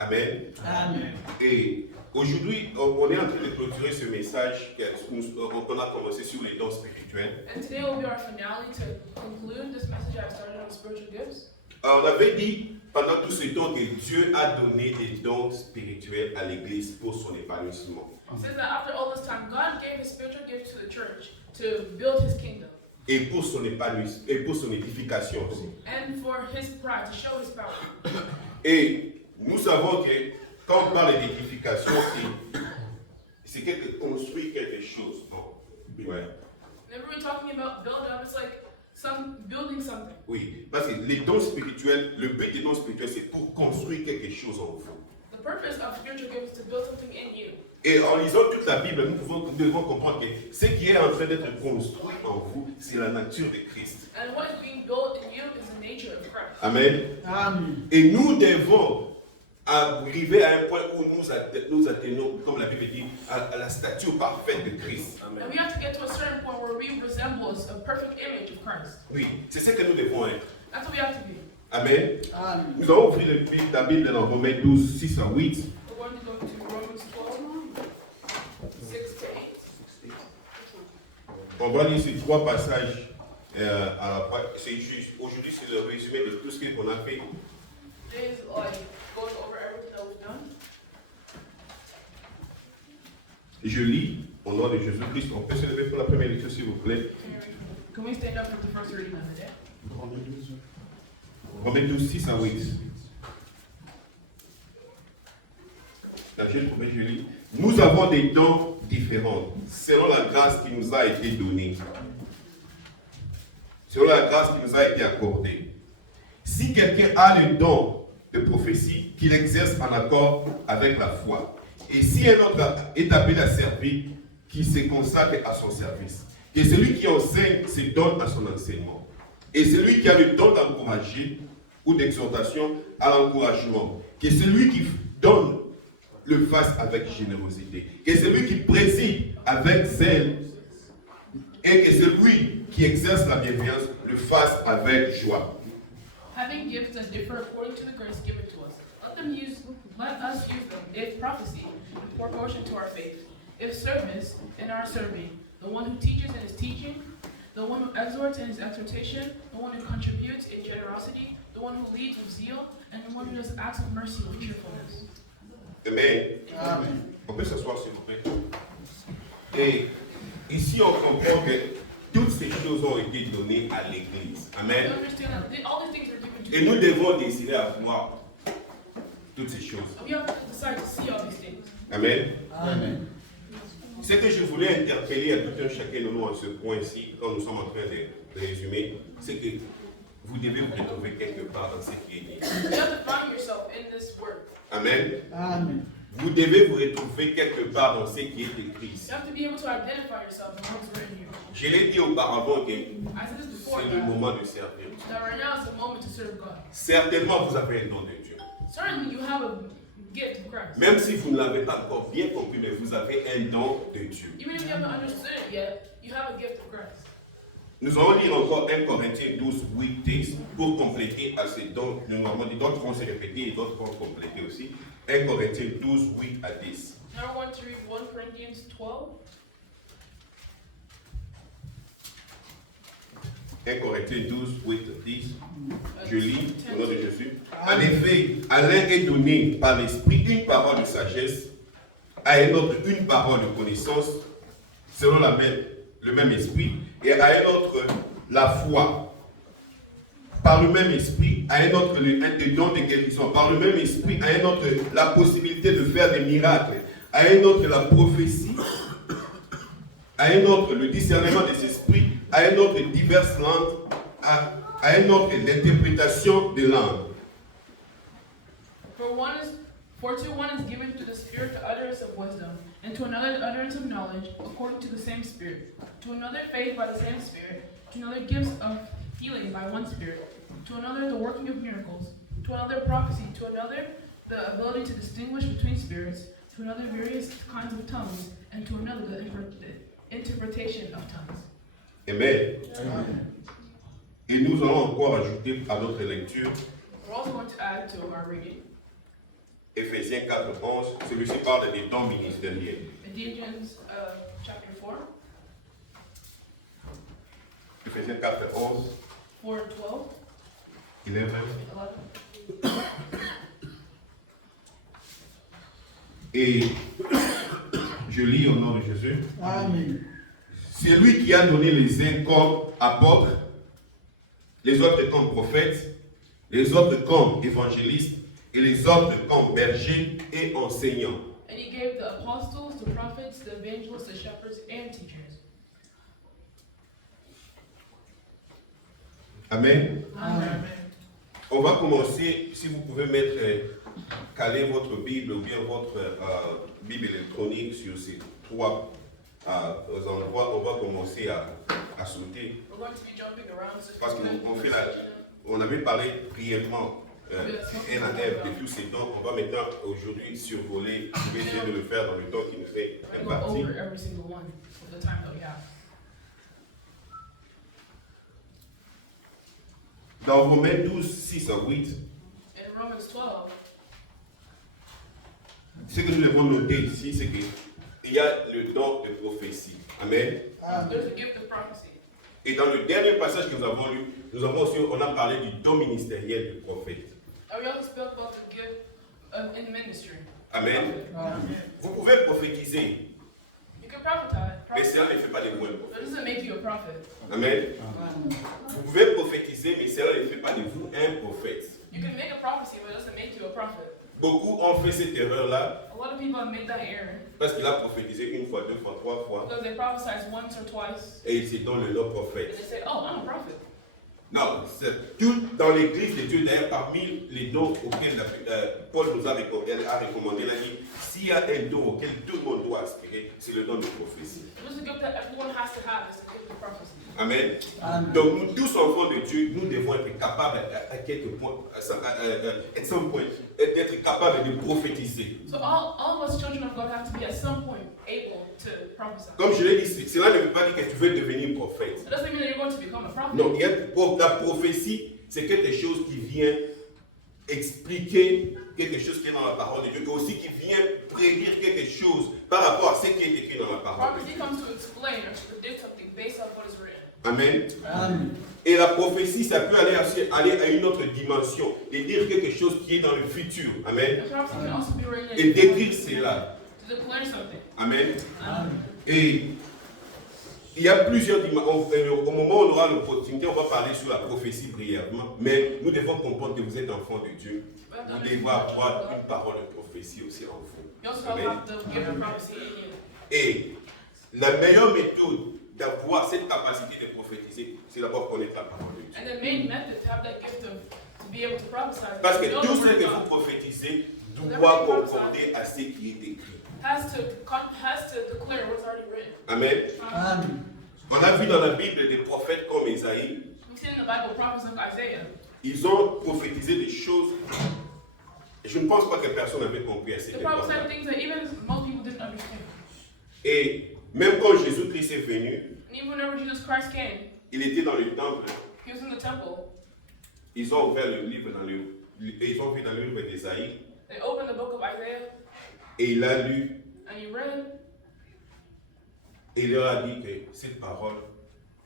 Amen. Amen. Et aujourd'hui, on est en train de clôturer ce message qu'on a commencé sur les dons spirituels. And today will be our finale to conclude this message I started on spiritual gifts. Alors, on avait dit pendant tout ce temps que Dieu a donné des dons spirituels à l'église pour son épanouissement. It says that after all this time, God gave his spiritual gifts to the church to build his kingdom. Et pour son épanouissement, et pour son édification aussi. And for his pride, to show his power. Et nous savons que quand on parle d'édification, c'est construire quelque chose. Non? Ouais. Whenever we're talking about build up, it's like building something. Oui, parce que les dons spirituels, le but des dons spirituels, c'est pour construire quelque chose en vous. The purpose of spiritual gifts is to build something in you. Et en lisant toute la Bible, nous devons comprendre que ce qui est en train d'être construit en vous, c'est la nature de Christ. And what is being built in you is the nature of Christ. Amen. Amen. Et nous devons arriver à un point où nous atteignons, comme la Bible dit, à la stature parfaite de Christ. And we have to get to a certain point where we resemble a perfect image of Christ. Oui, c'est ce que nous devons être. That's what we have to be. Amen. Amen. Nous allons ouvrir la Bible dans Romains 12, 6 à 8. We're going to go to Romans 12, 6 to 8. On va lire ces trois passages à la fois. Aujourd'hui, c'est le résumé de tout ce qu'on a fait. Today is like going over everything that we've done. Je lis au nom de Jésus-Christ. On peut se lever pour la première lecture, s'il vous plaît. Can we stand up for the first reading of the day? Romains 12, 6 à 8. Je lis. Nous avons des dons différents, selon la grâce qui nous a été donnée. Selon la grâce qui nous a été accordée. Si quelqu'un a le don de prophétie, qu'il exerce en accord avec la foi. Et si un autre est appelé à servir, qu'il se consacre à son service. Que celui qui enseigne se donne à son enseignement. Et celui qui a le don d'encourager ou d'exhortation à l'encouragement. Que celui qui donne le fasse avec générosité. Que celui qui préside avec zèle. Et que celui qui exerce la bienveillance le fasse avec joie. Having gifts that differ according to the grace given to us, let us use them. If prophecy, in proportion to our faith. If service, in our serving. The one who teaches in his teaching. The one who exhorts in his exhortation. The one who contributes in generosity. The one who leads with zeal. And the one who does acts of mercy with cheerfulness. Amen. Amen. On peut s'asseoir, s'il vous plaît. Et ici, on comprend que toutes ces choses ont été données à l'Église. Amen. You understand that all these things are given to Et nous you. devons décider à voir toutes ces choses. And we have to decide to see all these things. Amen. Amen. Ce que je voulais interpeller à tout un chacun de nous en ce point-ci, quand nous sommes en train de résumer, c'est que vous devez vous retrouver quelque part dans ce qui est dit. You have to find yourself in this word. Amen. Amen. Vous devez vous retrouver quelque part dans ce qui est écrit. You have to be able to identify yourself in what's written here. Je l'ai dit auparavant que I said this before, c'est le moment de servir. that right now is the moment to serve God. Certainement, vous avez un don de Dieu. Certainly, you have a gift of Christ. Même si vous ne l'avez pas encore bien compris, mais vous avez un don de Dieu. Even if you haven't understood it yet, you have a gift of Christ. Nous allons lire encore 1 Corinthiens 12, 8, 10 pour compléter à ces dons. Normalement, d'autres vont se répéter et d'autres vont compléter aussi. 1 Corinthiens 12, 8 à 10. Now I want to read 1 Corinthians 12. 1 Corinthiens 12, 8 à 10. Je lis au nom de Jésus. En Amen. effet, à l'un est donné par l'Esprit une parole de sagesse, à un autre une parole de connaissance, selon le même Esprit, et à un autre la foi. Par le même Esprit, à un autre le don de guérison. Par le même Esprit, à un autre la possibilité de faire des miracles. À un autre la prophétie. À un autre le discernement des esprits. À un autre diverses langues. À un autre l'interprétation des langues. For to one is given to the Spirit the utterance of wisdom, and to another the utterance of knowledge, according to the same Spirit. To another faith by the same Spirit. To another gifts of healing by one Spirit. To another the working of miracles. To another prophecy. To another the ability to distinguish between spirits. To another various kinds of tongues. And to another the interpretation of tongues. Amen. Amen. Et nous allons encore ajouter à notre lecture We're also going to add to our reading. Éphésiens 4, 11, celui-ci parle des dons ministériels. Ephesians chapter 4, Éphésiens 4, 11, 4, 12, 11. 11. Et je lis au nom de Jésus. Amen. C'est lui qui a donné les uns comme apôtres, les autres comme prophètes, les autres comme évangélistes et les autres comme bergers et enseignants. And he gave the apostles, the prophets, the evangelists, the shepherds, and teachers. Amen. Amen. On va commencer, si vous pouvez mettre, caler votre Bible ou bien votre Bible électronique sur ces trois endroits. On va commencer à sauter. We're going to be jumping around. So Parce qu'on avait parlé brièvement un à un de tous ces dons. On va maintenant aujourd'hui survoler. Je vais essayer de le faire dans le temps qui nous est we're going to go imparti. over every single one with the time that we have. Dans Romains 12, 6 à 8, In Romans 12, ce que nous devons noter ici, c'est qu'il y a le don de prophétie. Amen. there's a gift of prophecy. Et dans le dernier passage que nous avons lu, on a parlé du don ministériel du prophète. And we also spoke about the gift in ministry. Amen. Vous pouvez prophétiser, You can prophesy. mais cela ne fait pas de vous un That prophète. doesn't make you a prophet. Amen. Vous pouvez prophétiser, mais cela ne fait pas de vous un prophète. You can make a prophecy, but it doesn't make you a prophet. Beaucoup ont fait cette erreur-là A lot of people have made that error parce qu'il a prophétisé une fois, deux fois, trois fois, because they prophesied once or twice et il se donne le nom and prophète. they say, "Oh, I'm a prophet." Non, c'est tout dans l'église de Dieu, d'ailleurs, parmi les dons auxquels Paul nous a recommandé, il a dit, s'il y a un don auquel tout le monde doit aspirer, c'est le don de prophétie. It was a gift that everyone has to have. It's the gift of prophecy. Amen. Amen. Donc nous tous enfants de Dieu, nous devons être capables à quelques points, at some point, d'être capables de prophétiser. So all of us children of God have to be at some point able to prophesy. Comme je l'ai dit, cela ne veut pas dire que tu veux devenir prophète. It doesn't mean that you're going to become a prophet. Non, la prophétie, c'est quelque chose qui vient expliquer quelque chose qui est dans la parole de Dieu, et aussi qui vient prédire quelque chose par rapport à ce qui est écrit dans la parole de Prophecy Dieu. comes to explain or to predict something based on what is written. Amen. Amen. Et la prophétie, ça peut aller à une autre dimension, et dire quelque chose qui est dans le futur. Amen. And prophecy can also be written Et décrire cela. to declare something. Amen. Amen. Et il y a plusieurs dimensions. Au moment où on aura l'opportunité, on va parler sur la prophétie brièvement. Mais nous devons comprendre que vous êtes enfants de Dieu. Vous devez avoir une parole de prophétie aussi en vous. You also Amen. have the gift of prophecy in you. Et la meilleure méthode d'avoir cette capacité de prophétiser, c'est d'abord connaître la parole de Dieu. And the main method to have that gift of to be able to prophesy Parce que is to know tout the ce word que of vous God. prophétisez doit concorder à ce qui est écrit. Has to declare what's already written. Amen. Amen. On a vu dans la Bible des prophètes comme Isaïe. We've seen in the Bible prophets like Isaiah. Ils ont prophétisé des choses. Et je ne pense pas que personne n'avait compris à cette They époque. prophesied things that even most people didn't understand. Et même quand Jésus-Christ est venu, And even whenever Jesus Christ came, il était dans le temple. he was in the temple. Ils ont ouvert le livre et ils ont vu dans le livre d'Isaïe. They opened the book of Isaiah Et il a lu and he read. et il leur a dit que cette parole,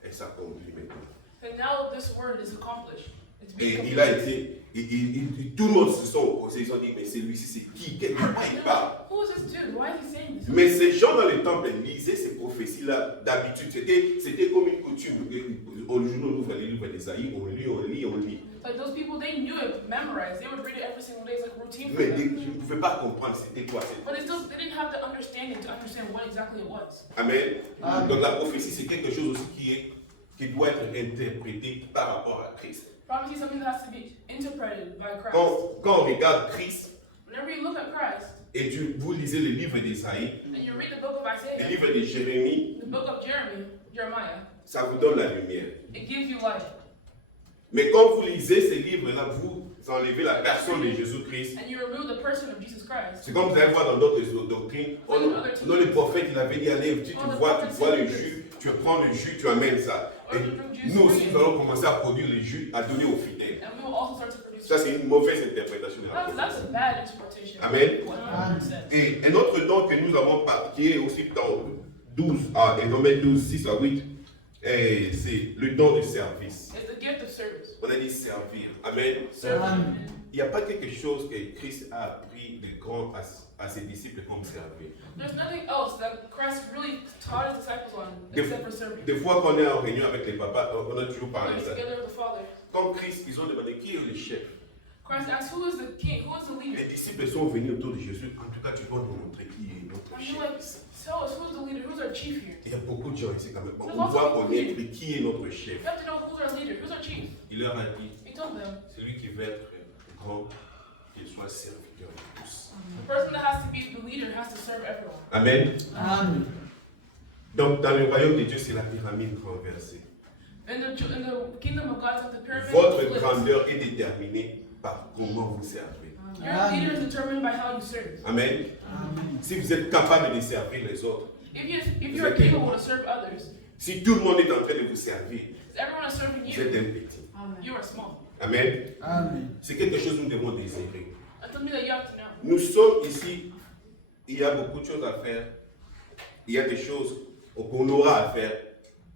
elle s'accomplit maintenant. And now this word is accomplished. It's Et being il a completed. été, tout le monde se sont opposés. Ils ont dit, mais celui-ci, c'est qui? De quoi il parle? Who is this dude? Why is he saying this? Mais ces gens dans le temple lisaient ces prophéties-là d'habitude. C'était comme une coutume. Au jour où on ouvre les livres d'Isaïe, on lit, on lit, on lit. Like those people, they knew it, memorized. They would read it every single day. It's like routine for Mais them. je ne pouvais pas comprendre c'était quoi. But they didn't have the understanding to understand what exactly it was. Amen. Amen. Donc la prophétie, c'est quelque chose aussi qui doit être interprété par rapport à Christ. Prophecy is something that has to be interpreted by Christ. Quand on regarde Christ Whenever you look at Christ et vous lisez le livre d'Isaïe, and you read the book of le Isaiah, livre de Jérémie, the book of Jeremiah, ça vous donne la lumière. it gives you light. Mais quand vous lisez ces livres-là, vous enlevez la personne de Jésus-Christ. And you remove the person of Jesus Christ. C'est comme vous allez voir dans d'autres doctrines. Non, le prophète, il avait dit, allez, tu vois le jus, tu prends le jus, tu amènes ça. Et nous aussi, nous allons commencer à produire le jus, à donner aux fidèles. And we will also start to produce Ça, c'est une mauvaise interprétation de la That's prophétie. a bad interpretation. Amen. What the Bible says. Et un autre don que nous avons qui est aussi dans 12, et Romains 12, 6 à 8, c'est le don de service. It's the gift of service. On a dit servir. Amen. Serving. Il n'y a pas quelque chose que Christ a appris de grand à ses disciples comme servir. There's nothing else that Christ really taught his disciples on except for serving. Des fois qu'on est en réunion avec les papas, on a toujours parlé de ça. Together with the Father. Comme Christ, ils ont demandé qui est le chef. Christ asked, who is the king? Who is the leader? Les disciples sont venus autour de Jésus. En tout cas, tu vas nous montrer qui est notre And you're like, chef. tell us, who's the leader? Who's our chief here? Il y a beaucoup de gens ici quand même. Bon, There's on lots of doit people connaître here. qui est notre chef. You have to know who's our leader, who's our chief. Il leur a dit, He told them, celui qui veut être grand, qu'il soit serviteur de tous. the person that has to be the leader has to serve everyone. Amen. Amen. Donc, dans le royaume de Dieu, c'est la pyramide renversée. In the kingdom of God, it's like the pyramid. Votre splits. grandeur est déterminée par comment vous servez. Your leader is determined by how you serve. Amen. Amen. Si vous êtes capable de servir les autres, If you're capable to serve others, si tout le monde est en train de vous servir, if everyone is serving vous êtes you, un petit. you are small. Amen. Amen. C'est quelque chose que nous devons désirer. That's something that you have to know. Nous sommes ici, il y a beaucoup de choses à faire. Il y a des choses qu'on aura à faire.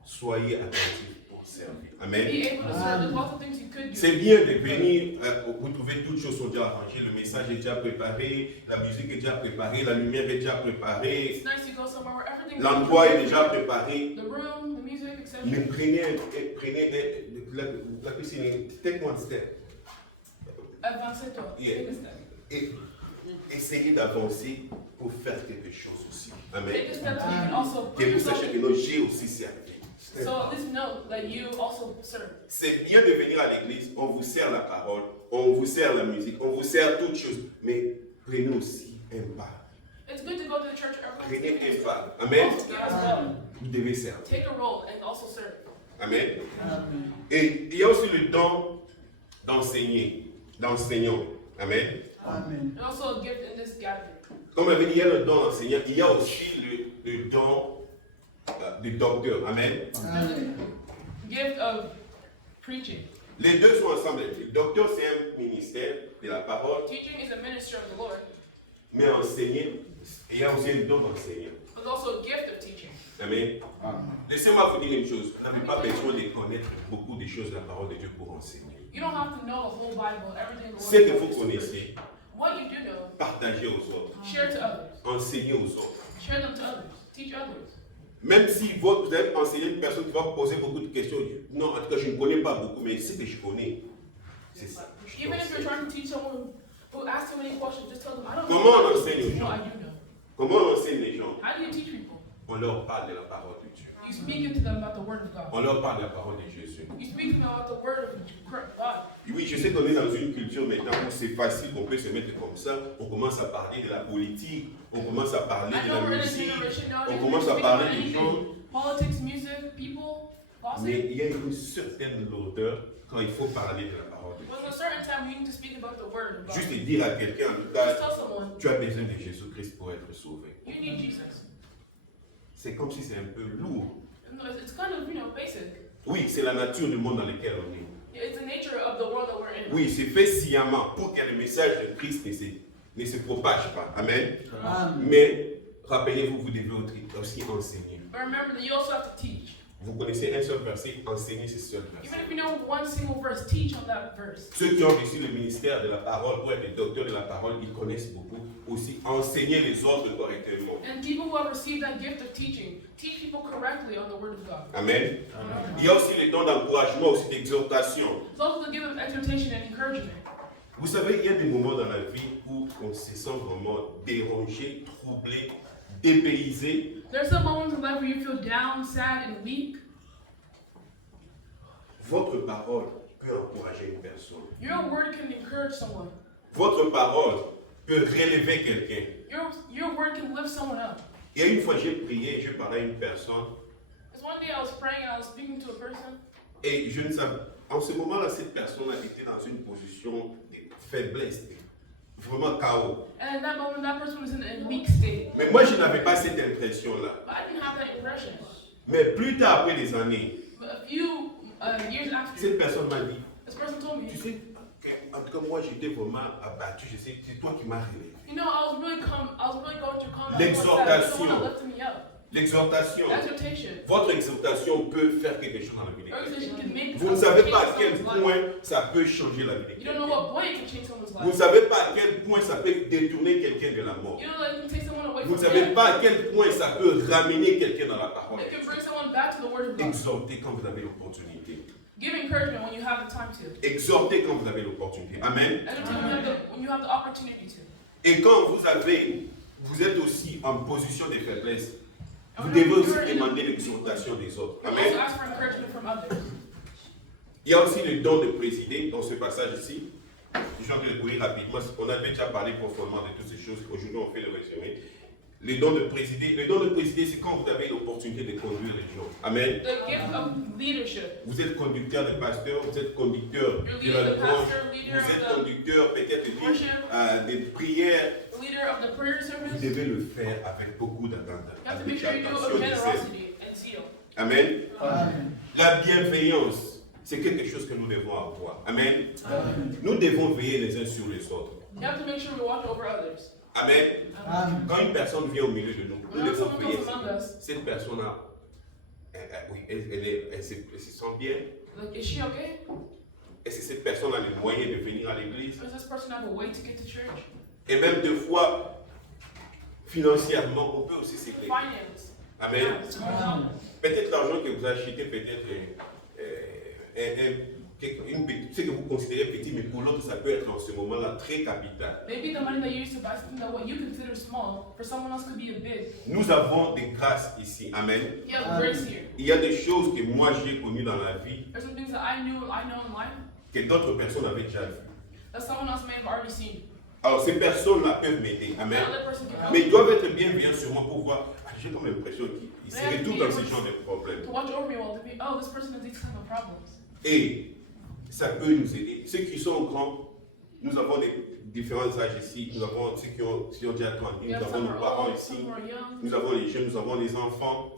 Soyez attentifs pour servir. Amen. Be able to serve. There's lots of things you could do. C'est bien de venir, vous trouvez toutes choses sont déjà arrangées, le message est déjà préparé, la musique est déjà préparée, la lumière est déjà préparée, It's nice to go somewhere where everything's l'endroit est déjà préparé. the room, the music, etc. Mais prenez la cuisine, take one step. Avancez-toi. Yeah. Take a step. Et essayez d'avancer pour faire quelque chose aussi. Amen. Take a step so you can also put Que vous yourself sachiez que non, j'ai aussi servi. so at least know that you also serve. C'est bien de venir à l'église, on vous sert la parole, on vous sert la musique, on vous sert toutes choses, mais prenez aussi un pas. It's good to go to the church every Prenez day. un pas. Amen. Also, as well. Vous devez servir. Take a role and also serve. Amen. Amen. Et il y a aussi le don d'enseigner, d'enseignant. Amen. Amen. And also a gift in this gathering. Comme on avait dit, il y a le don d'enseignant, il y a aussi le don de docteur. Amen. Amen. Gift of preaching. Les deux sont ensemble. Le docteur, c'est un ministère de la parole, Teaching is a ministry of the Lord, mais enseigner, il y a aussi le don d'enseignant. but also a gift of teaching. Amen. Laissez-moi vous dire une chose. Vous n'avez pas besoin de connaître beaucoup de choses de la parole de Dieu pour enseigner. You don't have to know the whole Bible, everything the Ce que Lord vous has. connaissez, What you do know, partagez aux autres, share to others. enseignez aux autres. Share them to others. Teach others. Même si vous allez enseigner une personne qui va vous poser beaucoup de questions, non, en tout cas, je ne connais pas beaucoup, mais ce que je connais, c'est ça. Je Even if you're t'enseigne. trying to teach someone who asks too many questions, just tell them, I don't Comment know. on enseigne aux No, gens? I do know. Comment on enseigne les gens? How do you teach people? On leur parle de la parole de Dieu. You speak into them about the Word of God. On leur parle de la parole de Jésus. You speak to them about the Word of God. Oui, je sais qu'on est dans une culture maintenant où c'est facile, on peut se mettre comme ça. On commence à parler de la politique, on commence à parler I de know la we're in a musique, generation on nowadays where commence we à speak parler about des gens. anything. Politics, music, people, Mais gossip. il y a une certaine lourdeur quand il faut parler de la parole de But Dieu. at a certain time, you need to speak about the Word of God. Juste dire à quelqu'un, en tout Just cas, tell someone, tu as besoin de Jésus-Christ pour être sauvé. you need Jesus. C'est comme si c'est un peu lourd. It's kind of, basic. Oui, c'est la nature du monde dans lequel on est. It's the nature of the world that we're in. Oui, c'est fait sciemment pour que le message de Christ ne se propage pas. Amen. Amen. Mais rappelez-vous, vous devez aussi enseigner. But remember that you also have to teach. Vous connaissez un seul verset, enseignez ce seul verset. Even if you know one single verse, teach on that verse. Ceux qui ont reçu le ministère de la parole, pour être des docteurs de la parole, ils connaissent beaucoup. Aussi, enseigner les autres correctement. And people who have received that gift of teaching, teach people correctly on the Word of God. Amen. Il y a aussi les dons d'encouragement, aussi d'exhortation. It's also the gift of exhortation and encouragement. Vous savez, il y a des moments dans la vie où on se sent vraiment dérangé, troublé, dépaysé. There's some moments in life where you feel down, sad, and weak. Votre parole peut encourager une personne. Your word can encourage someone. Votre parole peut relever quelqu'un. Your word can lift someone up. Il y a une fois, j'ai prié, je parlais à une personne, Because one day I was praying and I was speaking to a person, et je ne savais, en ce moment-là, cette personne était dans une position de faiblesse, vraiment chaos. and at that moment that person was in a weak state. Mais moi, je n'avais pas cette impression-là. But I didn't have that impression. Mais plus tard, après des années, But a few years after, cette personne m'a dit, this person told tu me, sais que En tout cas, moi, j'étais vraiment abattu. Je sais, c'est toi qui m'as relevé. You know, I was really going through combat. L'exhortation. You're the one that lifted me up. L'exhortation. Exhortation. Votre exhortation peut faire quelque chose dans la vie de quelqu'un. Exhortation can make Vous ne savez pas à change quel someone's life. point ça peut changer la vie de You don't know quelqu'un. what point it can change someone's Vous ne life. savez pas à quel point ça peut détourner quelqu'un de la mort. You don't know that it can take someone away Vous ne from savez death. pas à quel point ça peut ramener quelqu'un dans la parole. It can bring someone back to the word of God. Exhortez quand vous avez l'opportunité. Give encouragement when you have the time to. Exhortez quand vous avez l'opportunité. Amen. Entertain when you have the opportunity to. Et quand vous êtes aussi en position de faiblesse, vous And devez when aussi you're in demander l'exhortation des autres. You also Amen. ask for encouragement from others. Il y a aussi le don de présider dans ce passage ici. Je suis en train de courir rapidement. On avait déjà parlé profondément de toutes ces choses. Aujourd'hui, on fait le résumé. Le don de présider, c'est quand vous avez l'opportunité de conduire les gens. Amen. The gift of leadership. Vous êtes conducteur de pasteur, vous êtes conducteur You're de leading la the louange, pastor, leader vous êtes of conducteur peut-être worship. des prières. the leader of the prayer Vous service. devez le faire avec beaucoup You have to make d'attention. sure you do it with generosity and zeal. Amen. Amen. La bienveillance, c'est quelque chose que nous devons avoir. Amen. Nous devons veiller les uns sur les autres. You have to make sure we watch over others. Amen. Amen. Quand une personne vient au milieu de nous, nous When devons someone veiller. comes among us, Cette personne-là, oui, elle se sent bien. like, is she okay? Est-ce que cette personne a les moyens de venir à l'église? Does this person have a way to get to church? Et même des fois, financièrement, on peut aussi s'éclairer. Finance. Amen. Amen. Peut-être l'argent que vous achetez, peut-être ce que vous considérez petit, mais pour l'autre, ça peut être en ce moment-là très capital. Maybe the money that you use to buy something that what you consider small, for someone else could be a big. Nous avons des grâces ici. Amen. You have grace here. Il y a des choses que moi j'ai connues dans la vie There's some things that I know in life que d'autres personnes avaient déjà vues. that someone else may have already seen. Alors ces personnes-là peuvent m'aider. Amen. Another person can help Mais ils doivent être bienveillants sur moi pour voir. J'ai comme l'impression qu'ils se Mais retrouvent dans ce genre de problèmes. to watch over me well, to be, oh, this person has these kind of problems. Et ça peut nous aider. Ceux qui sont grands, nous avons des différents âges ici. Nous avons ceux qui ont déjà grandi. We Nous have avons some nos who are parents old, ici. some who are young. Nous avons les jeunes, nous avons les enfants.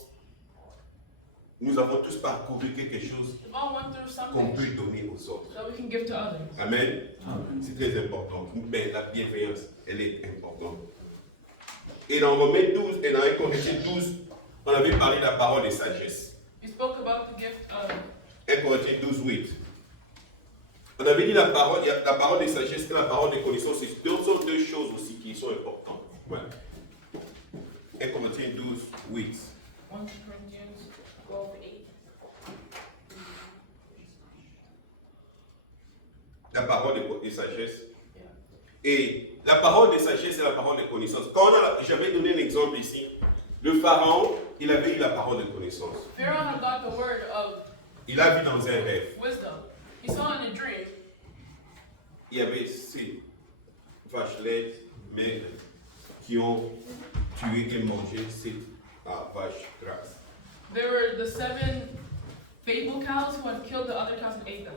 Nous avons tous parcouru quelque chose We've all went through qu'on something peut donner aux autres. that we can give to others. Amen. Amen. C'est très important. Mais la bienveillance, elle est importante. Et dans Romains 12 et dans 1 Corinthiens 12, on avait parlé de la parole de sagesse. We spoke about the gift of 1 Corinthiens 12, 8. On avait dit la parole de sagesse et la parole de connaissance. Ce sont deux choses aussi qui sont importantes. Voilà. 1 Corinthiens 12, 8. 1 Corinthians 12:8. La parole de sagesse. Yeah. Et la parole de sagesse et la parole de connaissance. J'avais donné un exemple ici. Le pharaon, il avait eu la parole de connaissance. Pharaoh had got the word of Il a vu dans un rêve. wisdom. He saw in a dream Il y avait ces vaches maigres qui ont tué et mangé cette vache grasse. there were the 7 faithful cows who had killed the other cows and ate them.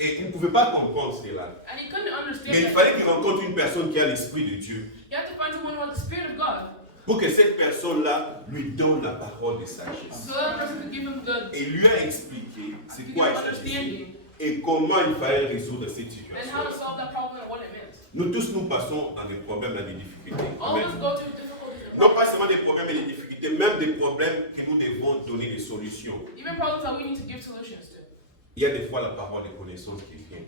Et il ne pouvait pas comprendre cela. And he couldn't understand Mais il that. fallait qu'il rencontre une personne qui a l'Esprit de Dieu You have to find someone who has the Spirit of God. pour que cette personne-là lui donne la parole de sagesse. So that person could give him the Et lui a expliqué c'est to give quoi him il s'agissait understanding et comment il fallait résoudre cette and situation. how to solve that problem and what it meant. Nous tous, nous passons dans des problèmes, dans des difficultés. All of Amen. us go through difficulties and Non problems. pas seulement des problèmes et des difficultés, même des problèmes que nous devons donner des solutions. Even problems that we need to give solutions to. Il y a des fois la parole de connaissance qui vient.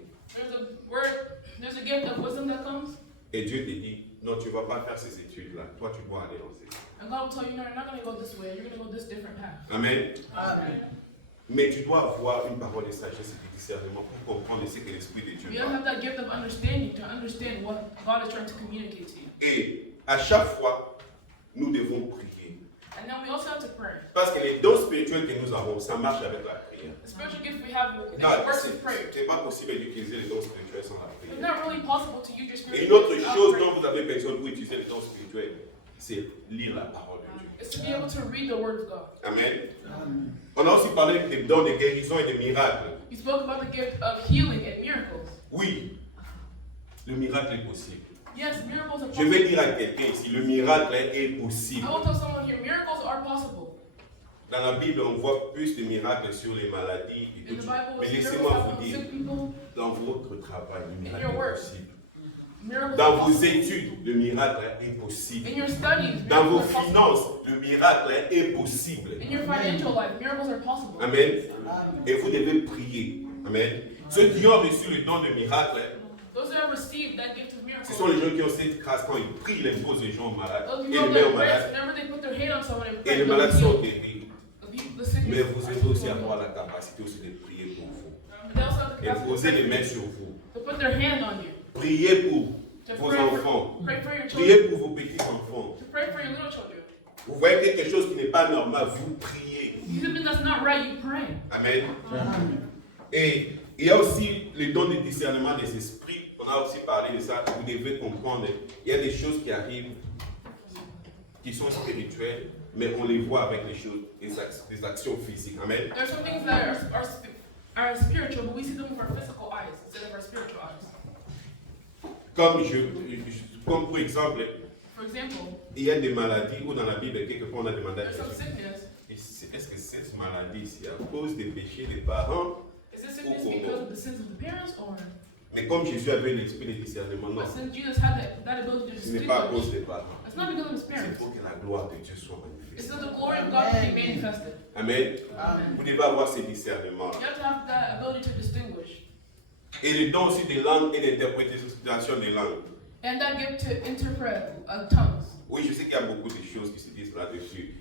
There's a gift of wisdom that comes, Et Dieu te dit, non, tu ne vas pas faire ces études-là. Toi, tu dois aller dans ces études. and God will tell you, no, you're not going to go this way. You're going to go this different path. Amen. Amen. Mais tu dois avoir une parole de sagesse et de discernement pour comprendre ce que l'Esprit de Dieu You have to parle. have that gift of understanding to understand what God is trying to communicate to you. Et à chaque fois, nous devons prier. And then we also have to pray. Parce que les dons spirituels que nous avons, ça marche avec la prière. The spiritual gift we have, it Non, works with prayer. c'est pas possible d'utiliser les dons spirituels sans la It's prière. not really possible to use your Et spiritual une autre gift without chose praying. dont vous avez besoin pour utiliser les dons spirituels, c'est lire la parole de Dieu. It's to be able to read the word of God. Amen. Amen. On a aussi parlé des dons de guérison et de miracles. He spoke about the gift of healing and miracles. Oui, le miracle est possible. Yes, miracles are Je vais possible. dire à quelqu'un ici, le miracle est possible. I will tell someone here, miracles are possible. Dans la Bible, on voit plus de miracles sur les maladies et In tout. the Bible, Mais miracles laissez-moi happen vous on dire, sick people. dans votre travail, le miracle your est work. possible. Miracles Dans are vos possible. études, le miracle est possible. In your studies, Dans vos miracles are possible. finances, le miracle est possible. In your financial life, miracles are possible. Amen. Et vous devez prier. Amen. Ceux qui ont reçu le don de miracle, Those that have received that gift of ce miracles, sont les gens qui ont cette grâce quand ils prient, ils imposent les gens malades. those Et people les that mains pray, malades. whenever they put their hand on someone and Et pray, les they'll malades be sont healed. guéris. The sickness Mais vous devez aussi are avoir healed. la capacité aussi de prier pour vous. They also have the Et capacity poser les mains sur vous. to put their hand on you, Priez pour to vos pray enfants. pray for your children, Priez pour vos petits-enfants. to pray for your little children. Vous voyez quelque chose qui n'est pas normal, vous priez. You something that's not right, you pray. Amen. Et il y a aussi le don de discernement des esprits. On a aussi parlé de ça. Vous devez comprendre. Il y a des choses qui arrivent qui sont spirituelles, mais on les voit avec les choses, les actions physiques. Amen. There are some things that are spiritual, but we see them with our physical eyes instead of our spiritual eyes. Comme pour exemple, For example, il y a des maladies où dans la Bible, quelquefois on a demandé à there's some Jésus, sickness. est-ce que cette maladie, c'est à cause des péchés des parents? Is this sickness because of the sins of the parents, or Mais comme Jésus avait l'esprit de discernement, non, but since Jesus had that ability to ce n'est pas à cause distinguish? des parents. It's not because of his C'est parents. pour que la gloire de Dieu soit It's manifestée. so the glory of God can be manifested. Amen. Vous devez avoir ce discernement. You have to have that ability to distinguish. Et le don aussi des langues et d'interprétation des langues. And that gift to interpret tongues. Oui, je sais qu'il y a beaucoup de choses qui se disent là-dessus.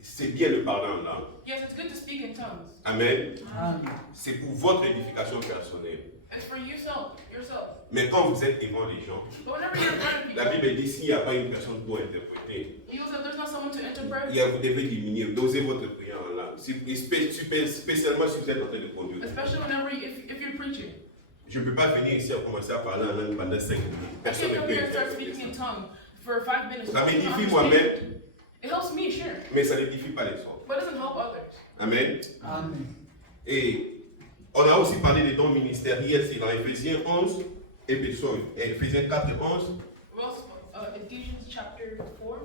C'est bien de parler en langue. Yes, it's good to speak in tongues. Amen. C'est pour votre édification personnelle. It's for yourself. Mais quand vous êtes devant les gens, But whenever you're in front of la people, Bible dit s'il n'y a pas une personne pour interpréter, you said there's not someone to interpret. vous devez diminuer, doser votre prière en langue. Spécialement si vous êtes en train de conduire. Especially whenever if you're preaching. Je ne peux pas venir ici et commencer à parler en langue pendant 5 minutes. I Personne can't ne come peut here and start interpréter speaking in ça. tongue for 5 minutes. Ça m'édifie Understand? moi-même, It helps me, sure, mais ça n'édifie pas les autres. but it doesn't help others. Amen. Et on a aussi parlé des dons ministériels, c'est dans Éphésiens 11, Éphésiens 4 et 11. We also spoke, Ephesians chapter 4.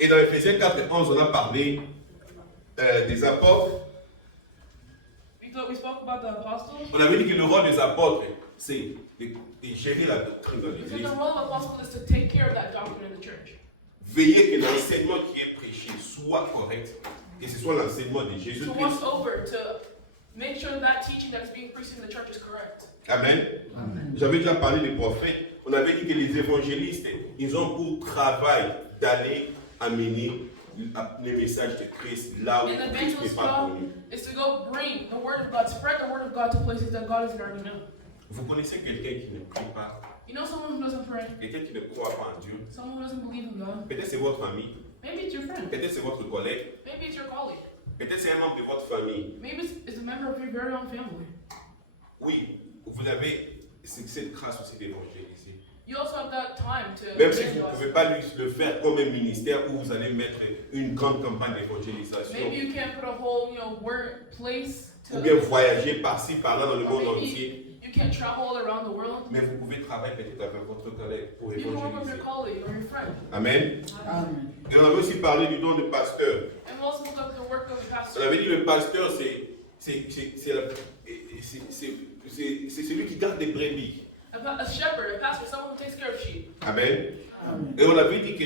Et dans Éphésiens 4 et 11, on a parlé des apôtres. We spoke about the apostles. On avait dit que le rôle des apôtres, c'est de gérer la doctrine dans We said l'église. the role of apostle is to take care of that doctrine in the church. Veiller que l'enseignement qui est prêché soit correct, que ce soit l'enseignement de To Jésus-Christ. watch over, to make sure that teaching that is being preached in the church is correct. Amen. J'avais déjà parlé des prophètes. On avait dit que les évangélistes, ils ont pour travail d'aller amener le message de Christ là où And the Christ n'est evangelist's pas job connu. is to go bring the word of God, spread the word of God to places that God is already known. Vous connaissez quelqu'un qui ne prie pas, You know someone who doesn't pray, quelqu'un qui ne croit pas en Dieu. someone who doesn't believe in God. Peut-être c'est votre ami, Maybe it's your friend, peut-être c'est votre collègue, maybe it's your colleague, peut-être c'est un membre de votre famille. maybe it's a member of your very own family. Oui, vous avez cette grâce aussi d'évangéliser. You also have that time to Même si vous ne evangelize. pouvez pas le faire comme un ministère où vous allez mettre une grande campagne d'évangélisation. Maybe you can't put a whole, workplace to. Ou bien voyager par-ci, par-là dans le or monde maybe entier. you can't travel all around the world. Mais vous pouvez travailler peut-être avec votre collègue pour You can work with évangéliser. your colleague or your friend. Amen. Et on avait aussi parlé du don de pasteur. And we also look up the work of the On pastor. avait dit le pasteur, c'est celui qui garde les brebis. A shepherd, a pastor, someone who takes care of sheep. Amen. Et on avait dit que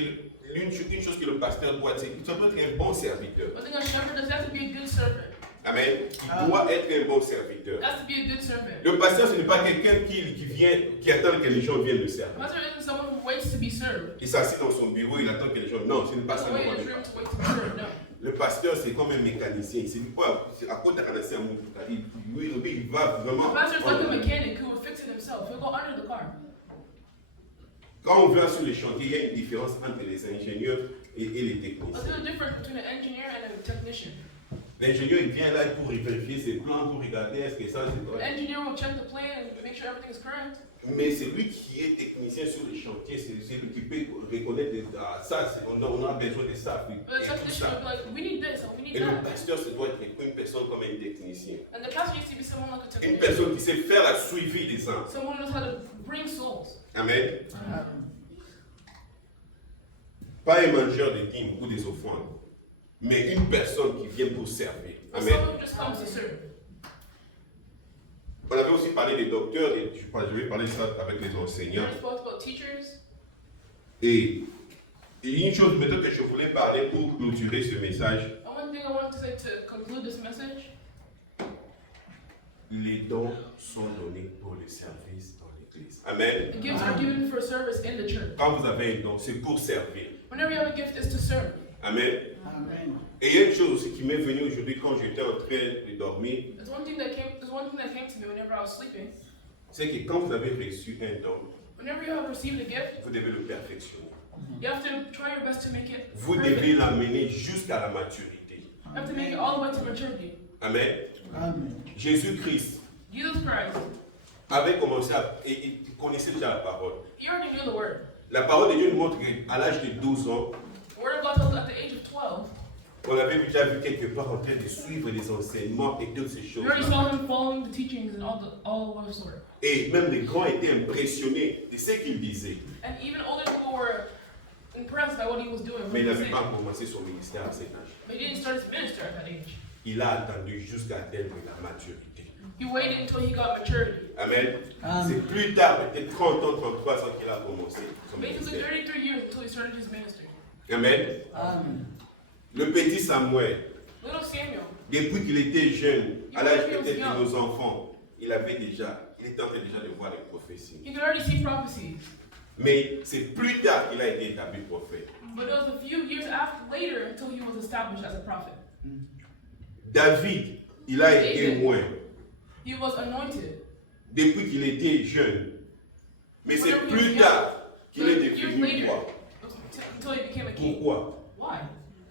une chose que le pasteur doit, c'est qu'il doit être un bon serviteur. One thing a shepherd does, he has to be a good servant. Amen. Il doit être un bon serviteur. He has to be a good servant. Le pasteur, ce n'est pas quelqu'un qui attend que les gens viennent le A servir. pastor isn't someone who waits to be served. Il s'assit dans son bureau, il attend que les gens... Non, ce n'est pas ça. Doesn't wait in his room to wait to be served. No. Le pasteur, c'est comme un mécanicien. Il ne pas à quoi tu as laissé un mot. Il va vraiment... The pastor is like a mechanic who will fix it himself. He'll go under the car. Quand on vient sur les chantiers, il y a une différence entre les ingénieurs et les There's techniciens. a difference between an engineer and a technician. L'ingénieur, il vient là pour vérifier ses plans, pour regarder est-ce que ça, c'est An correct. engineer will check the plan and make sure everything is correct. Mais c'est lui qui est technicien sur les chantiers, c'est lui qui peut reconnaître ça, on a besoin de ça. But the Et tout technician ça. will be like, we need this and we need Et le that. pasteur, ça doit être une personne comme un technicien. And the pastor needs to be someone like a Une technician. personne qui sait faire la suivi des âmes. Someone who knows how to bring souls. Amen. Pas un mangeur de dîmes ou des offrandes. mais une personne qui vient pour servir. But Amen. someone who just comes to serve. On avait aussi parlé des docteurs, je vais parler de ça avec les We enseignants. already spoke about teachers. Et une chose peut-être que je voulais parler pour clôturer ce message, And one thing I wanted to say to conclude this message, les dons sont donnés pour le service dans l'église. Amen. the gifts are given for service in the church. Quand vous avez un don, c'est pour servir. Whenever you have a gift, it's to serve. Amen. Amen. Et il y a une chose aussi qui m'est venue aujourd'hui quand j'étais en train de dormir, There's one thing that came to me whenever I was sleeping. c'est que quand vous avez reçu un don, Whenever you have received a gift, vous devez le perfectionner. you have to try your best to make it Vous perfect. devez l'amener jusqu'à la maturité. You have to make it all the way to maturity. Amen. Amen. Jésus-Christ Jesus Christ, avait commencé à... Et il connaissait déjà la parole. he already knew the word. La parole de Dieu nous montre qu'à l'âge de 12 ans, The word of God tells us at the age of 12, on avait déjà vu quelque part en train de suivre les enseignements et toutes ces we choses. already saw him following the teachings and all of his word. Et même les grands étaient impressionnés de ce qu'il disait. And even older people were impressed by what he was doing. What Mais he il was n'avait saying. pas commencé son ministère à cet âge. But he didn't start his ministry at that age. Il a attendu jusqu'à atteindre la maturité. He waited until he got maturity. Amen. Amen. C'est plus tard, peut-être 30 ans, 33 ans qu'il a commencé son Basically ministère. 33 years until he started his ministry. Amen. Amen. Le petit Samuel, Little Samuel, depuis qu'il était jeune, à l'âge peut-être de nos enfants, il était en train déjà de voir les prophéties. he could already see prophecies. Mais c'est plus tard qu'il a été établi prophète. But it was a few years later until he was established as a prophet. David, il a été David. loin He was anointed. depuis qu'il était jeune. Mais c'est Whenever he plus was tard qu'il est Years devenu later, roi. until he became a king. Pourquoi? Why?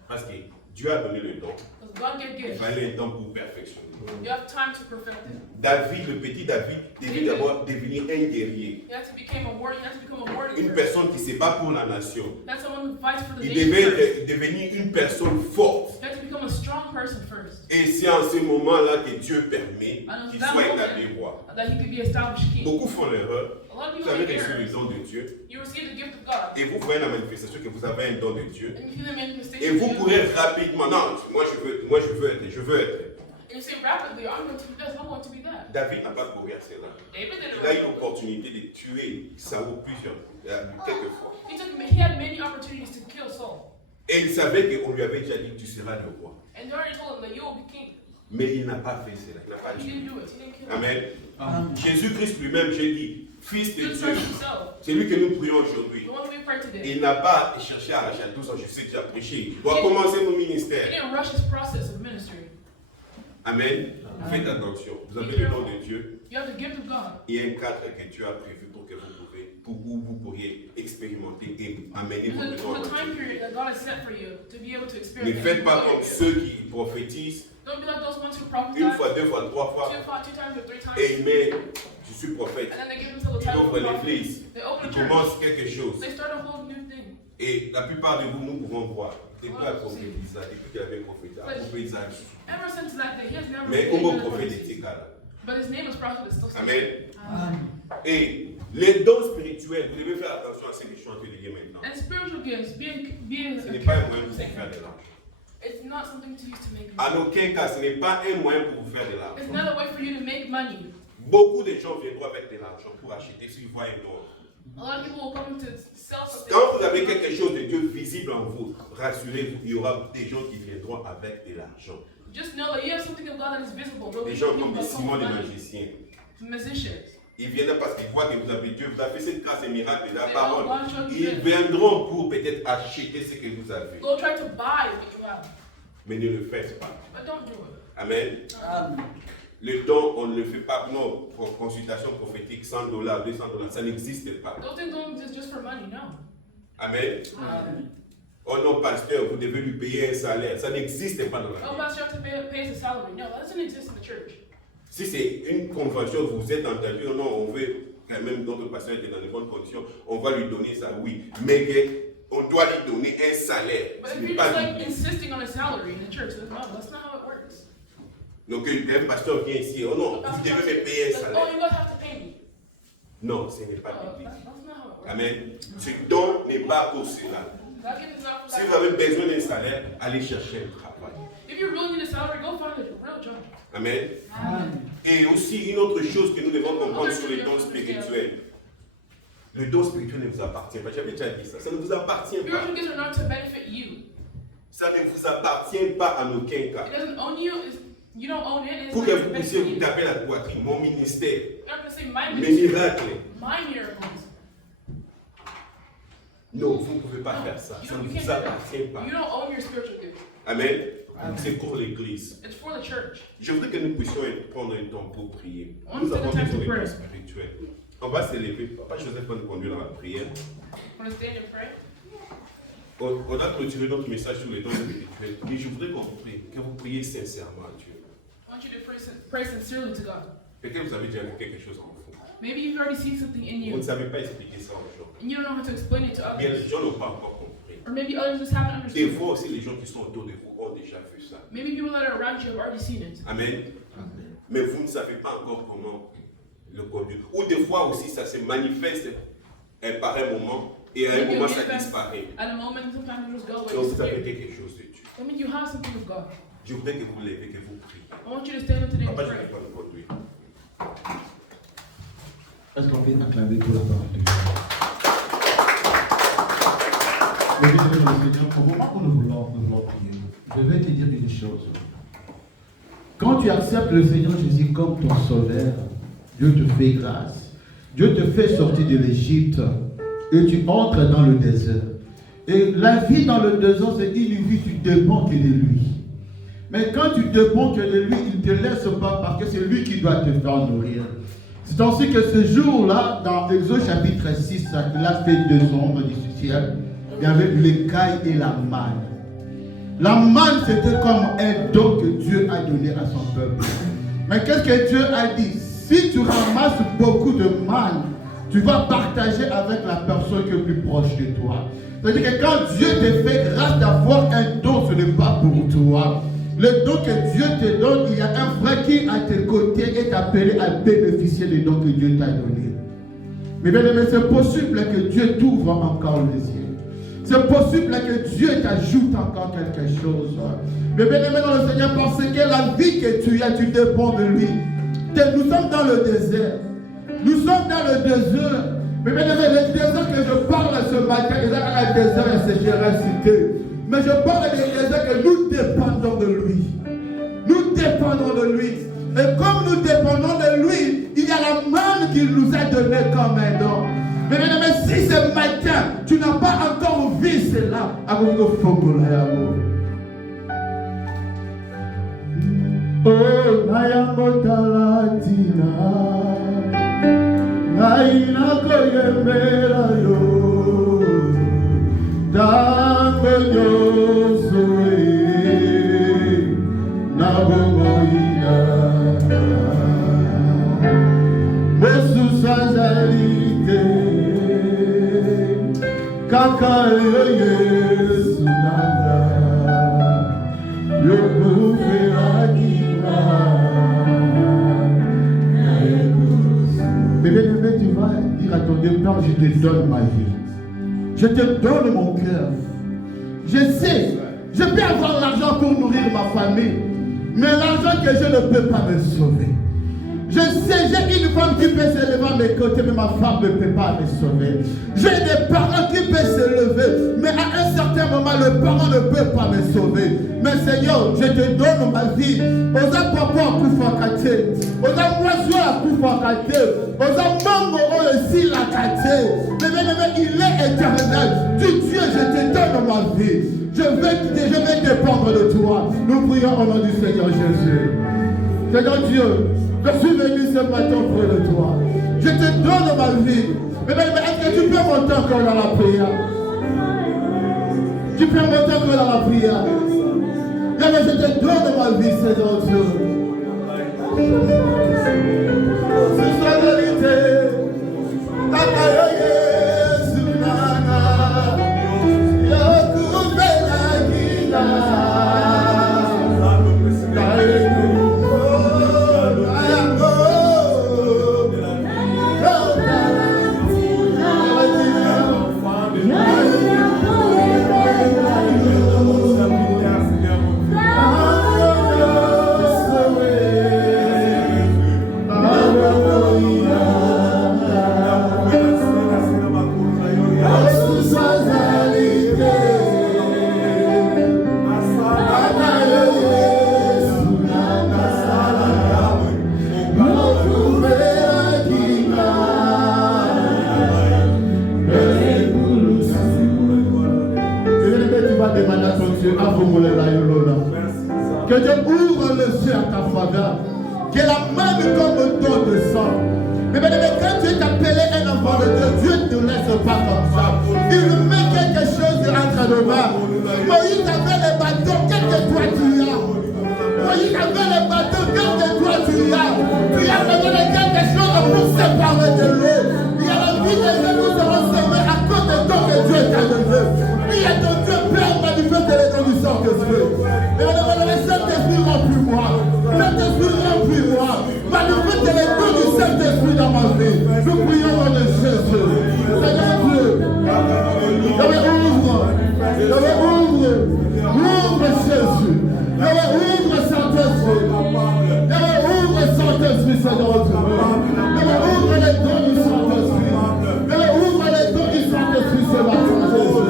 Parce que Dieu a donné le don. Because God gave Il gifts. fallait un temps pour perfectionner. You have time to perfect it. David, le petit David, devait d'abord devenir un guerrier. You have to become a warrior. You have to become a warrior. Une personne qui se bat pour la nation. That's someone who fights for the Il nation first. devait devenir une personne forte. You have to become a strong person first. Et c'est en ce moment-là que Dieu permet And qu'il that soit moment, établi roi. that he could be established king. Beaucoup font l'erreur. A lot of Vous people avez make reçu le errors. don de Dieu. You receive the gift of God. Et vous voyez la manifestation que vous avez un don de Dieu. And you see the manifestation. Et vous of courez God. rapidement. Non, moi je veux être. And you say rapidly, I'm going to be this, I'm going to be that. David n'a pas couru à cela. David did it Il a eu right. l'opportunité de tuer Saoul quelques fois. He had many opportunities to kill Saul. Et il savait qu'on lui avait déjà dit tu seras le roi. And they already told him that you will be king. Mais il n'a pas fait cela. Il n'a pas He tué. didn't do it. He didn't kill him. Amen. Amen. Jésus-Christ lui-même, j'ai dit, Fils de Jesus Dieu, Christ himself, c'est lui que nous prions aujourd'hui. the one we pray today. Il n'a pas cherché à arracher à 12 ans, je sais déjà prêcher. Il doit commencer nos He ministères. didn't rush his process of ministry. Amen. Faites attention. Vous avez le don de Dieu. You have the gift of God. Il y a un cadre que Dieu a prévu pour que vous pourriez expérimenter et amener There's votre don à a time Dieu. period that God has set for you to be able to Ne experience. faites pas Don't comme ceux qui prophétisent be like those ones who prophesy une fois, deux fois, trois fois two times or three times. et ils mettent je suis prophète. And then they give themselves a Ils title ouvrent of prophet. l'église. They open a Ils church. commencent quelque chose. They start a whole new thing. Et la plupart de vous, nous pouvons voir. Depuis la prophétise, depuis qu'il avait prophétisé, Ever since that day, he has never mais been au a mot prophet. prophétique là. But his name is prophet is still still. Amen. Amen. Et les dons spirituels, vous devez faire attention à ce que je suis en train de dire maintenant. And spiritual gifts, being Ce n'est pas un moyen pour vous careful, faire de l'argent. it's not something to use to make En money. aucun cas, ce n'est pas un moyen pour vous faire de It's l'argent. not a way for you to make money. Beaucoup de gens viendront avec de l'argent pour acheter s'ils voient un don. A lot of people will come to sell something. Quand vous avez quelque chose de Dieu visible en vous, rassurez-vous, il y aura des gens qui viendront avec de l'argent. Just know that you have something of God that is visible. There'll Des be gens people comme des that come Simon with les money. magiciens. Musicians. Ils viennent parce qu'ils voient que vous avez Dieu, vous avez fait cette grâce et miracle de la They parole. all want you Ils to viendront pour peut-être acheter ce que vous avez. go try to buy what you have. Mais ne le faites pas. But don't do it. Amen. Amen. Le don, on ne le fait pas non, pour consultation prophétique, $100, $200, ça n'existe pas. Those things don't exist just for money, no. Amen. Amen. Oh non, pasteur, vous devez lui payer un salaire. Ça n'existe pas dans la Oh, Bible. pastor, you have to pay us a salary. No, that doesn't exist in the church. Si c'est une convention, vous êtes entendu, oh non, on veut quand même notre pasteur est dans de bonnes conditions, on va lui donner ça, oui. Mais on doit lui donner un salaire. But Ce if n'est you're pas just like biblique. insisting on a salary in the church, then no, that's not how it works. Donc un pasteur vient ici, oh non, vous devez me payer un Like, oh, salaire. you guys have to pay me. Non, ce n'est pas Oh, biblique. that's not how it works. Amen. Ce don n'est pas pour cela. God gives us not for Si vous lack. avez besoin d'un salaire, allez chercher un travail. If you really need a salary, go find a real job. Amen. Amen. Et aussi, une autre chose que nous devons comprendre sur les dons spirituels. Le don spirituel ne vous appartient pas. J'avais déjà dit ça. Ça ne vous appartient pas. Spiritual gifts are not to benefit you. Ça ne vous appartient pas en aucun cas. It doesn't own you. You don't own it. It's Pour not que to vous benefit puissiez vous you. taper la poitrine, mon ministère, You're not going to say my mes ministry, miracles. my miracles. Non, vous ne pouvez pas faire ça. Ça ne You vous can't do appartient that. pas. You don't own your spiritual gift. Amen. C'est pour l'église. It's for the church. Je voudrais que nous puissions prendre un temps pour prier. On Nous fait avons le temps besoin de pour dons prier. spirituels. On va s'élever. Papa Joseph va nous conduire dans la prière. Want to stand and pray? On a clôturé notre message sur les dons spirituels. Et je voudrais que vous priez sincèrement à Dieu. I want you to pray sincerely to God. Peut-être que vous avez déjà vu quelque chose en vous. Maybe you've already seen something in Vous ne you, savez pas expliquer ça aux gens. and you don't know how to explain it to Bien, others. les gens n'ont pas encore compris. Or maybe others just haven't Des understood. fois aussi, les gens qui sont autour de vous ont déjà vu ça. Maybe people that are around you have already seen it. Amen. Mais vous ne savez pas encore comment le conduire. Ou des fois aussi, ça se manifeste par un moment et à un Maybe moment, it ça manifests disparaît. At a moment, sometimes it just go away. Donc, vous avez disappear. quelque chose de Dieu. I mean, you have something with God. Je voudrais que vous vous levez, que vous priez. I want you to stand up today and Papa, je pray. vais pas le conduire. Est-ce qu'on peut acclamer pour la parole de Dieu? Le Seigneur, au moment où nous voulons prier, je vais te dire une chose. Quand tu acceptes le Seigneur Jésus comme ton sauveur, Dieu te fait grâce. Dieu te fait sortir de l'Égypte et tu entres dans le désert. Et la vie dans le désert, c'est une vie, tu dépends que de lui. Mais quand tu dépends que de lui, il ne te laisse pas parce que c'est lui qui doit te faire nourrir. C'est ainsi que ce jour-là, dans Exode chapitre 6, il a fait 2 ombres du ciel. Il y avait l'écaille et la manne. La manne, c'était comme un don que Dieu a donné à son peuple. Mais qu'est-ce que Dieu a dit? Si tu ramasses beaucoup de manne, tu vas partager avec la personne qui est plus proche de toi. C'est-à-dire que quand Dieu te fait grâce d'avoir un don, ce n'est pas pour toi. Le don que Dieu te donne, il y a un frère qui à tes côtés est appelé à bénéficier des dons que Dieu t'a donnés. Mais bien aimé, c'est possible que Dieu t'ouvre encore les yeux. C'est possible que Dieu t'ajoute encore quelque chose. Mais bien aimé dans le Seigneur, parce que la vie que tu as, tu dépends de lui. Nous sommes dans le désert. Nous sommes dans le désert. Mais bien aimé, le désert que je parle ce matin, c'est un désert et sécheresse. Mais je parle des déserts que nous dépendons de lui. Nous dépendons de lui. Et comme nous dépendons de lui, il y a la manne qu'il nous a donnée comme un don. Mais bien aimé, si ce matin, tu n'as pas encore vu cela, à vous de fogoler à vous. Oh, Nayamotalatina, Naina Koyemera yo, Dango Soe, Nabomoina, Mosu Sazalite, Kaka Yesu Nanda, Yokufe Bébé, tu vas dire à ton Dieu, Père, je te donne ma vie. Je te donne mon cœur. Je sais, je peux avoir l'argent pour nourrir ma famille, mais l'argent que je ne peux pas me sauver. Je sais, j'ai une femme qui peut se lever à mes côtés, mais ma femme ne peut pas me sauver. J'ai des parents qui peuvent se lever, mais à un certain moment, le parent ne peut pas me sauver. Mais Seigneur, je te donne ma vie. Osa papa à Koufakate, Osa Moisou à Koufakate, Osa Mango aussi la Kate. Mais il est éternel. Tu Dieu, je te donne ma vie. Je vais dépendre de toi. Nous prions au nom du Seigneur Jésus. Seigneur Dieu, je suis venu ce matin auprès de toi. Je te donne ma vie. Mais est-ce que tu peux monter encore dans la prière? Tu peux monter encore dans la prière. Mais je te donne ma vie, Seigneur Dieu. C'est sa vérité. Yeah. toi demander à ton Dieu, que Dieu ouvre le ciel à ta faveur, que la main lui comme un don de sang. Mais quand Dieu t'appelle un enfant de Dieu, Dieu ne te laisse pas comme ça. Il met quelque chose entre nos mains. Moïse avait les bâtons, quel que toi tu as. Moïse avait les bâtons, quel que toi tu as. Tu as besoin de quelque chose pour séparer de l'eau. Il y a la vie de Dieu, nous serons sauvés à cause de ton que Dieu t'a donné. Il y a ton Dieu, Père, manifeste les dons du Saint-Esprit. Et le Saint-Esprit remplis-moi. Saint-Esprit remplis-moi. Manifeste les dons du Saint-Esprit dans ma vie. Nous prions au nom de Jésus. Seigneur Dieu. Ouvre Jésus. Ouvre Saint-Esprit. Ouvre Saint-Esprit, Seigneur Dieu. Ouvre les dons du Saint-Esprit. Ouvre les dons du Saint-Esprit ce matin, Jésus.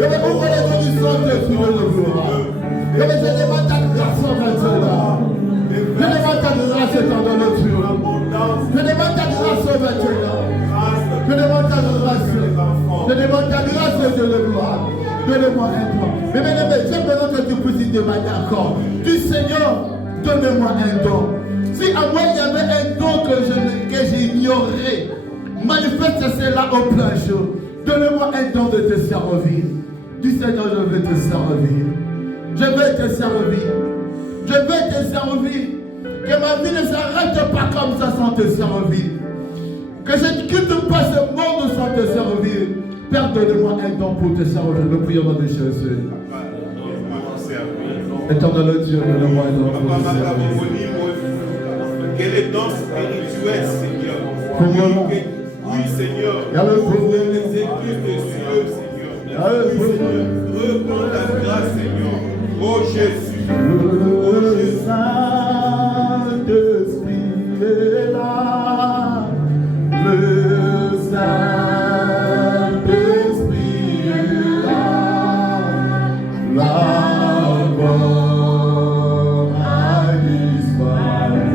Ouvre les dons du Saint-Esprit de nos gloires. Je demande ta grâce maintenant. Je demande ta grâce étant dans le Dieu. Je demande ta grâce maintenant. Je demande ta grâce. Je demande ta grâce de le gloire. Donne-moi un don. Mais bien-aimé, j'ai besoin que tu puisses y demander encore. Du Seigneur, donne-moi un don. Si à moi il y avait un don que j'ignorais, manifeste cela au plein jour. Donne-moi un don de te servir. Du Seigneur, je veux te servir. Je veux te servir. Je veux te servir. Que ma vie ne s'arrête pas comme ça sans te servir. Que je ne quitte pas ce monde sans te servir. Père, donne-moi un don pour te servir. Nous prions dans des Jésus. Éternel Dieu, donne-moi un don pour te servir. Quel est don spirituel, Seigneur? Oui, Seigneur. Il y a le pouvoir. Les églises des cieux, Seigneur. Reprends la grâce, Seigneur. Oh Jésus. Le Saint-Esprit est là. Le Saint-Esprit est là. La mort a disparu.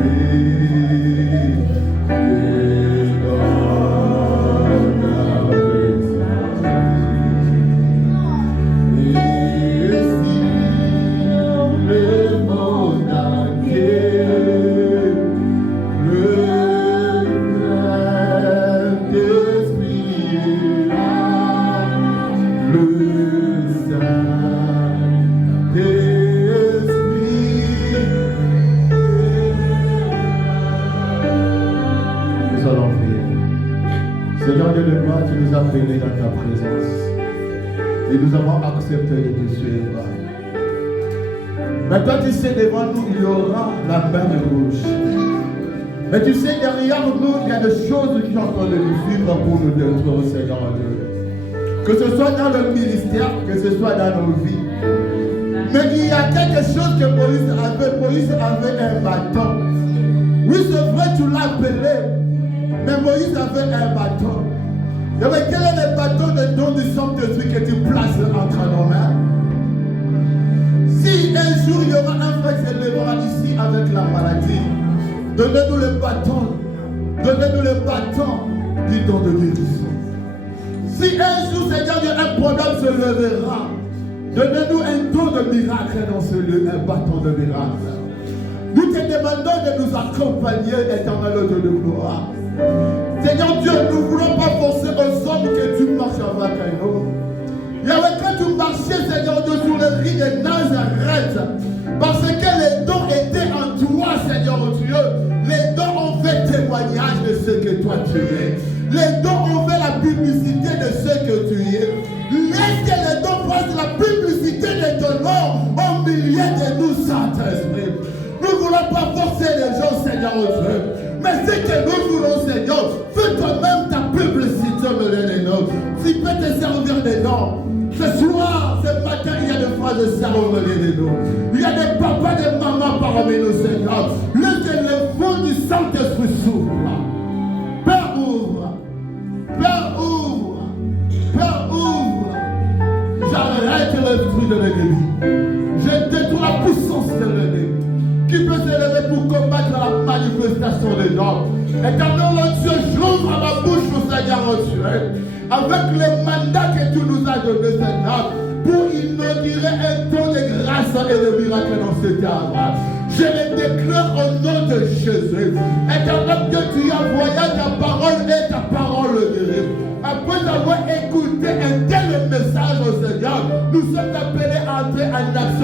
Et l'homme avait et si le monde entier, le Saint-Esprit est là, le Saint-Esprit. Nous allons prier. Seigneur Dieu de gloire, tu nous as appelés dans ta présence. Et nous avons accepté de te suivre. Maintenant, tu sais, devant nous, il y aura la mer rouge. Mais tu sais, derrière nous, il y a des choses qui sont en train de nous suivre pour nous détruire, Seigneur Dieu. Que ce soit dans le ministère, que ce soit dans nos vies. Mais il y a quelque chose que Moïse avait. Moïse avait un bâton. Oui, c'est vrai, tu l'as appelé. Mais Moïse avait un bâton. Mais quel est le bâton de don du Saint-Esprit que tu places entre nos mains? Si un jour il y aura un frère qui s'élèvera ici avec la maladie, donnez-nous le bâton. Donnez-nous le bâton du don de guérison. Si un jour, Seigneur Dieu, un problème se lèvera, donnez-nous un don de miracle dans ce lieu, un bâton de miracle. Nous te demandons de nous accompagner, éternel Dieu de gloire. Seigneur Dieu, nous ne voulons pas forcer aux hommes que tu marches avec nous. Il y avait quand tu marchais, Seigneur Dieu, sur le riz de Nazareth, parce que les dons étaient en toi, Seigneur Dieu. Les dons ont fait témoignage de ce que toi tu es. Les dons ont fait la publicité de ce que tu es. Laisse que les dons fassent la publicité de ton nom au milieu de nous, Saint-Esprit. Nous ne voulons pas forcer les gens, Seigneur Dieu. Mais ce que nous voulons, Seigneur, fais toi-même ta publicité, les noms. Tu peux te servir des noms. Ce soir, ce matin, il y a des frères de servir les noms. Il y a des papas, des mamans parmi nous, Seigneur. Laisse que le fond du Saint-Esprit s'ouvre. Père, ouvre. Père, ouvre. Père, ouvre. J'arrête l'esprit de l'ennemi. Je détruis la puissance de l'ennemi qui peut s'élever pour combattre la manifestation des hommes. Éternel Dieu, j'ouvre ma bouche au Seigneur Dieu, avec le mandat que tu nous as donné, Seigneur, pour inaugurer un temps de grâce et de miracle dans ce terre. Je le déclare au nom de Jésus. Éternel Dieu, tu as envoyé ta parole et ta parole guérit. Après avoir écouté un tel message au Seigneur, nous sommes appelés à entrer en action.